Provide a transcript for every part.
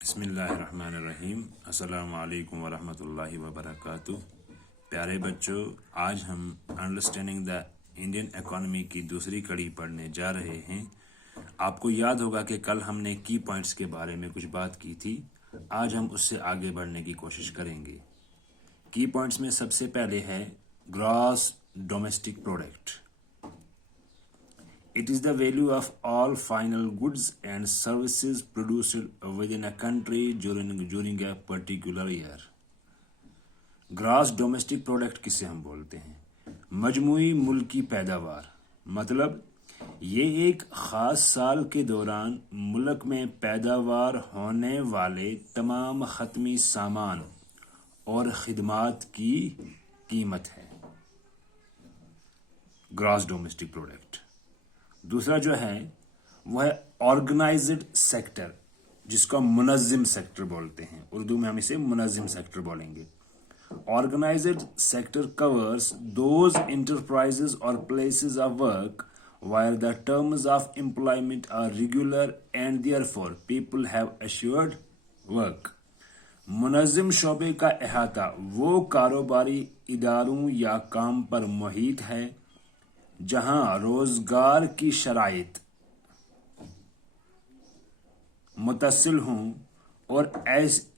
بسم اللہ الرحمن الرحیم۔ السلام علیکم ورحمۃ اللہ وبرکاتہ۔ پیارے بچوں، آج ہم انڈرسٹینڈنگ دا انڈین اکانومی کی دوسری کڑی پڑھنے جا رہے ہیں۔ آپ کو یاد ہوگا کہ کل ہم نے کی پوائنٹس کے بارے میں کچھ بات کی تھی۔ آج ہم اس سے آگے بڑھنے کی کوشش کریں گے۔ کی پوائنٹس میں سب سے پہلے ہے gross domestic product. It is the value of all final goods and services produced within a country during a particular year. Gross domestic product کسے ہم بولتے ہیں؟ مجموعی ملکی پیداوار۔ مطلب یہ ایک خاص سال کے دوران ملک میں پیداوار ہونے والے تمام حتمی سامان اور خدمات کی قیمت ہے۔ Gross domestic product. دوسرا جو ہے وہ ہے آرگنائزڈ سیکٹر، جس کو منظم سیکٹر بولتے ہیں۔ اردو میں ہم اسے منظم سیکٹر بولیں گے۔ Organised sector covers those enterprises or places of work where the terms of employment are regular and therefore people have assured work۔ منظم شعبے کا احاطہ وہ کاروباری اداروں یا کام پر محیط ہے جہاں روزگار کی شرائط متصل ہوں اور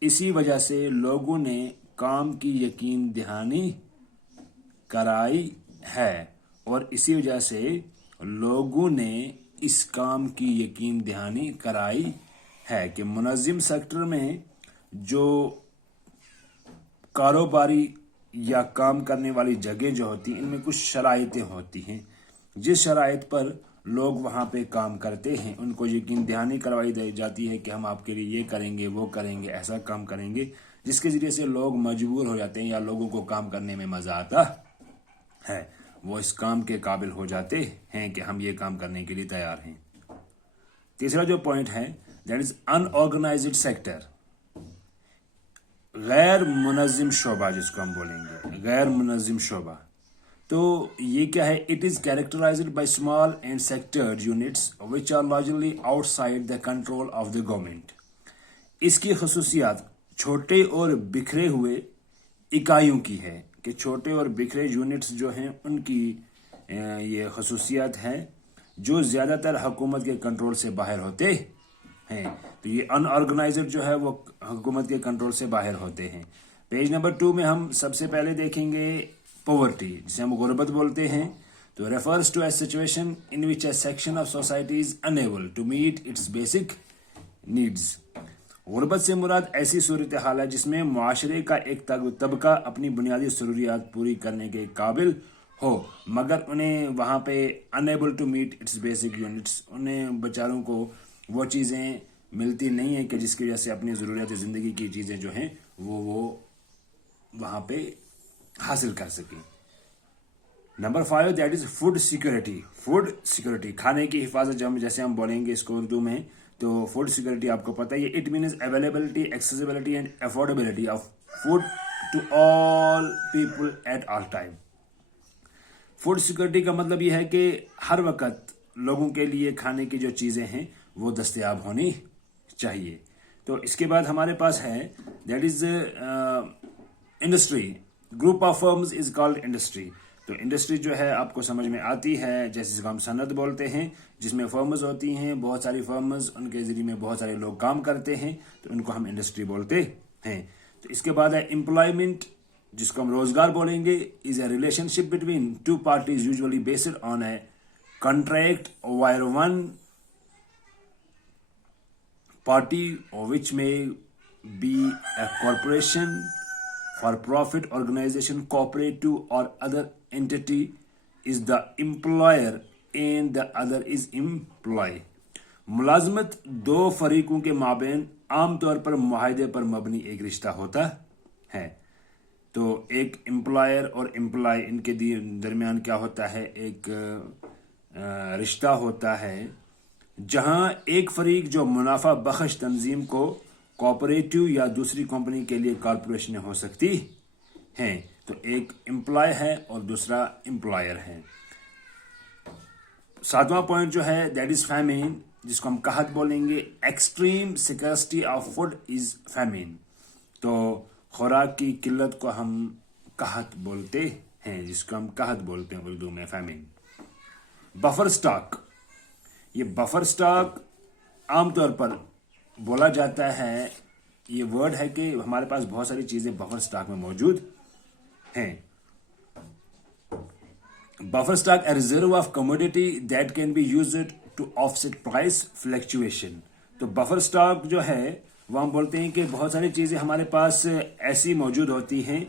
اسی وجہ سے لوگوں نے کام کی یقین دہانی کرائی ہے اس کام کی یقین دہانی کرائی ہے کہ منظم سیکٹر میں جو کاروباری یا کام کرنے والی جگہ جو ہوتی ہیں، ان میں کچھ شرائطیں ہوتی ہیں۔ جس شرائط پر لوگ وہاں پہ کام کرتے ہیں ان کو یقین دہانی کروائی جاتی ہے کہ ہم آپ کے لیے یہ کریں گے، وہ کریں گے، ایسا کام کریں گے، جس کے ذریعے سے لوگ مجبور ہو جاتے ہیں یا لوگوں کو کام کرنے میں مزہ آتا ہے، وہ اس کام کے قابل ہو جاتے ہیں کہ ہم یہ کام کرنے کے لیے تیار ہیں۔ تیسرا جو پوائنٹ ہے that is unorganised sector, غیر منظم شعبہ، جس کو ہم بولیں گے غیر منظم شعبہ۔ تو یہ کیا ہے؟ It is characterised by small and scattered units which are largely outside the control of the government. اس کی خصوصیات چھوٹے اور بکھرے ہوئے اکائیوں کی ہے کہ چھوٹے اور بکھرے یونٹس جو ہیں ان کی یہ خصوصیات ہیں جو زیادہ تر حکومت کے کنٹرول سے باہر ہوتے ہیں۔ تو یہ ان آرگنائزڈ جو ہے وہ حکومت کے کنٹرول سے باہر ہوتے ہیں۔ پیج نمبر 2 میں ہم سب سے پہلے دیکھیں گے پاورٹی، جسے ہم غربت بولتے ہیں۔ تو refers to a situation in which a section of society is unable to meet its basic needs. غربت سے مراد ایسی صورتحال ہے جس میں معاشرے کا ایک طبقہ اپنی بنیادی ضروریات پوری کرنے کے قابل ہو مگر انہیں وہاں پہ unable to meet its basic units, انہیں بیچاروں کو وہ چیزیں ملتی نہیں ہیں کہ جس کی وجہ سے اپنی ضروریات زندگی کی چیزیں جو ہیں وہ وہاں پہ حاصل کر سکیں۔ Number 5 that is food security. Food security, کھانے کی حفاظت، جیسے ہم بولیں گے اس کو اردو میں، تو فوڈ سیکورٹی آپ کو پتہ ہے it means availability, accessibility and affordability of food to all people at all time. Food security کا مطلب یہ ہے کہ ہر وقت لوگوں کے لیے کھانے کی جو چیزیں ہیں وہ دستیاب ہونی چاہیے۔ تو اس کے بعد ہمارے پاس ہے that is industry. Group of firms is called industry. تو انڈسٹری جو ہے آپ کو سمجھ میں آتی ہے، جیسے ہم صنعت بولتے ہیں، جس میں فرمز ہوتی ہیں، بہت ساری فرمز، ان کے ذریعے میں بہت سارے لوگ کام کرتے ہیں، تو ان کو ہم انڈسٹری بولتے ہیں۔ تو اس کے بعد ہے امپلائمنٹ، جس کو ہم روزگار بولیں گے، is a relationship between two parties usually based on a contract where one party which may be a corporation, for profit organization, cooperative or other entity is the employer and the other is employee۔ ملازمت دو فریقوں کے مابین عام طور پر معاہدے پر مبنی ایک رشتہ ہوتا ہے۔ تو ایک امپلائر اور امپلائی، ان کے درمیان کیا ہوتا ہے؟ ایک رشتہ ہوتا ہے جہاں ایک فریق جو منافع بخش تنظیم کو کوآپریٹو یا دوسری کمپنی کے لیے کارپوریشن ہو سکتی ہیں، تو ایک امپلائی ہے اور دوسرا امپلائر ہے۔ 7واں پوائنٹ جو ہے دیٹ از فیمین۔ جس کو ہم قحط بولیں گے. Extreme security of food is famine. تو خوراک کی قلت کو ہم قحط بولتے ہیں، جس کو ہم قحط بولتے ہیں اردو میں، فیمین. Buffer stock. یہ بفر سٹاک عام طور پر بولا جاتا ہے، یہ ورڈ ہے کہ ہمارے پاس بہت ساری چیزیں بفر سٹاک میں موجود ہیں. Buffer stock a reserve of commodity that can be used to offset price fluctuation. تو بفر سٹاک جو ہے وہ ہم بولتے ہیں کہ بہت ساری چیزیں ہمارے پاس ایسی موجود ہوتی ہیں.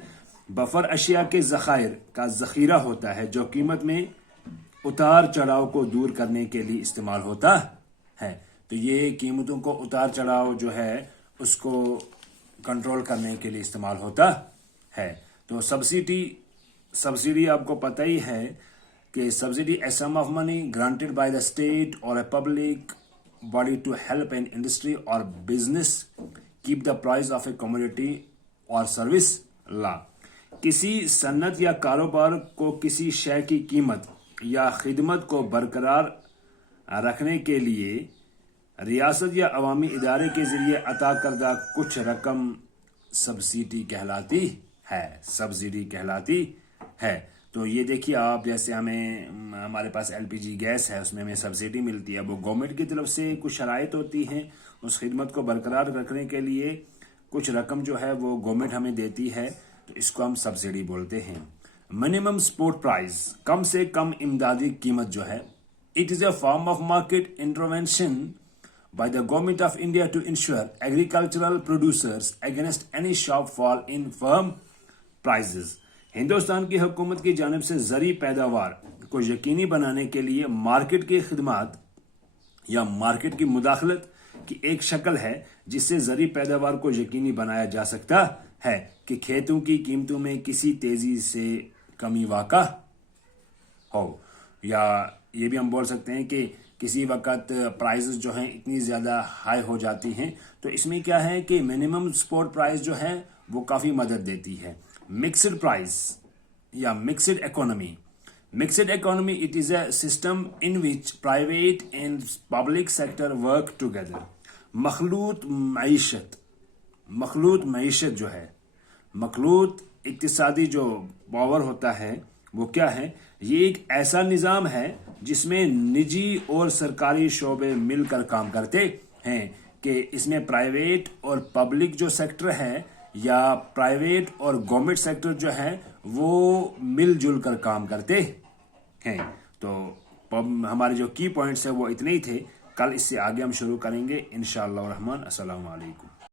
بفر اشیاء کے ذخائر کا ذخیرہ ہوتا ہے جو قیمت میں اتار چڑھاؤ کو دور کرنے کے لیے استعمال ہوتا ہے. تو یہ قیمتوں کو اتار چڑھاؤ جو ہے اس کو کنٹرول کرنے کے لیے استعمال ہوتا ہے. تو سبسڈی آپ کو پتہ ہی ہے کہ subsidy a sum of money granted by the state or a public body to help an industry or business keep the price of a commodity or service low. کسی صنعت یا کاروبار کو کسی شے کی قیمت یا خدمت کو برقرار رکھنے کے لیے ریاست یا عوامی ادارے کے ذریعے عطا کردہ کچھ رقم سبسڈی کہلاتی ہے. تو یہ دیکھیے آپ، جیسے ہمارے پاس LPG گیس ہے، اس میں ہمیں سبسڈی ملتی ہے. وہ گورنمنٹ کی طرف سے کچھ شرائط ہوتی ہیں، اس خدمت کو برقرار رکھنے کے لیے کچھ رقم جو ہے وہ گورنمنٹ ہمیں دیتی ہے، تو اس کو ہم سبسڈی بولتے ہیں. منیمم سپورٹ پرائز، کم سے کم امدادی قیمت جو ہے، it is a form of market intervention by the Government of India to ensure agricultural producers against any shortfall in firm prices. Hindustan کی حکومت کی جانب سے زرعی پیداوار کو یقینی بنانے کے لیے مارکیٹ کی خدمات یا مارکیٹ کی مداخلت کی ایک شکل ہے جس سے زرعی پیداوار کو یقینی بنایا جا سکتا ہے کہ کھیتوں کی قیمتوں میں کسی تیزی سے کمی واقع ہو. یا یہ بھی ہم بول سکتے ہیں کہ کسی وقت پرائزز جو ہیں اتنی زیادہ ہائی ہو جاتی ہیں، تو اس میں کیا ہے کہ منیمم سپورٹ پرائز جو ہے وہ کافی مدد دیتی ہے. مکسڈ پرائز یا mixed economy. Mixed economy it is a system in which private and public sector work together. مخلوط معیشت جو ہے، مخلوط اقتصادی جو پاور ہوتا ہے وہ کیا ہے؟ یہ ایک ایسا نظام ہے جس میں نجی اور سرکاری شعبے مل کر کام کرتے ہیں، کہ اس میں پرائیویٹ اور پبلک جو سیکٹر ہے یا پرائیویٹ اور گورنمنٹ سیکٹر جو ہے وہ مل جل کر کام کرتے ہیں. تو ہمارے جو کی پوائنٹس ہیں وہ اتنے ہی تھے. کل اس سے آگے ہم شروع کریں گے انشاءاللہ الرحمن. السلام علیکم.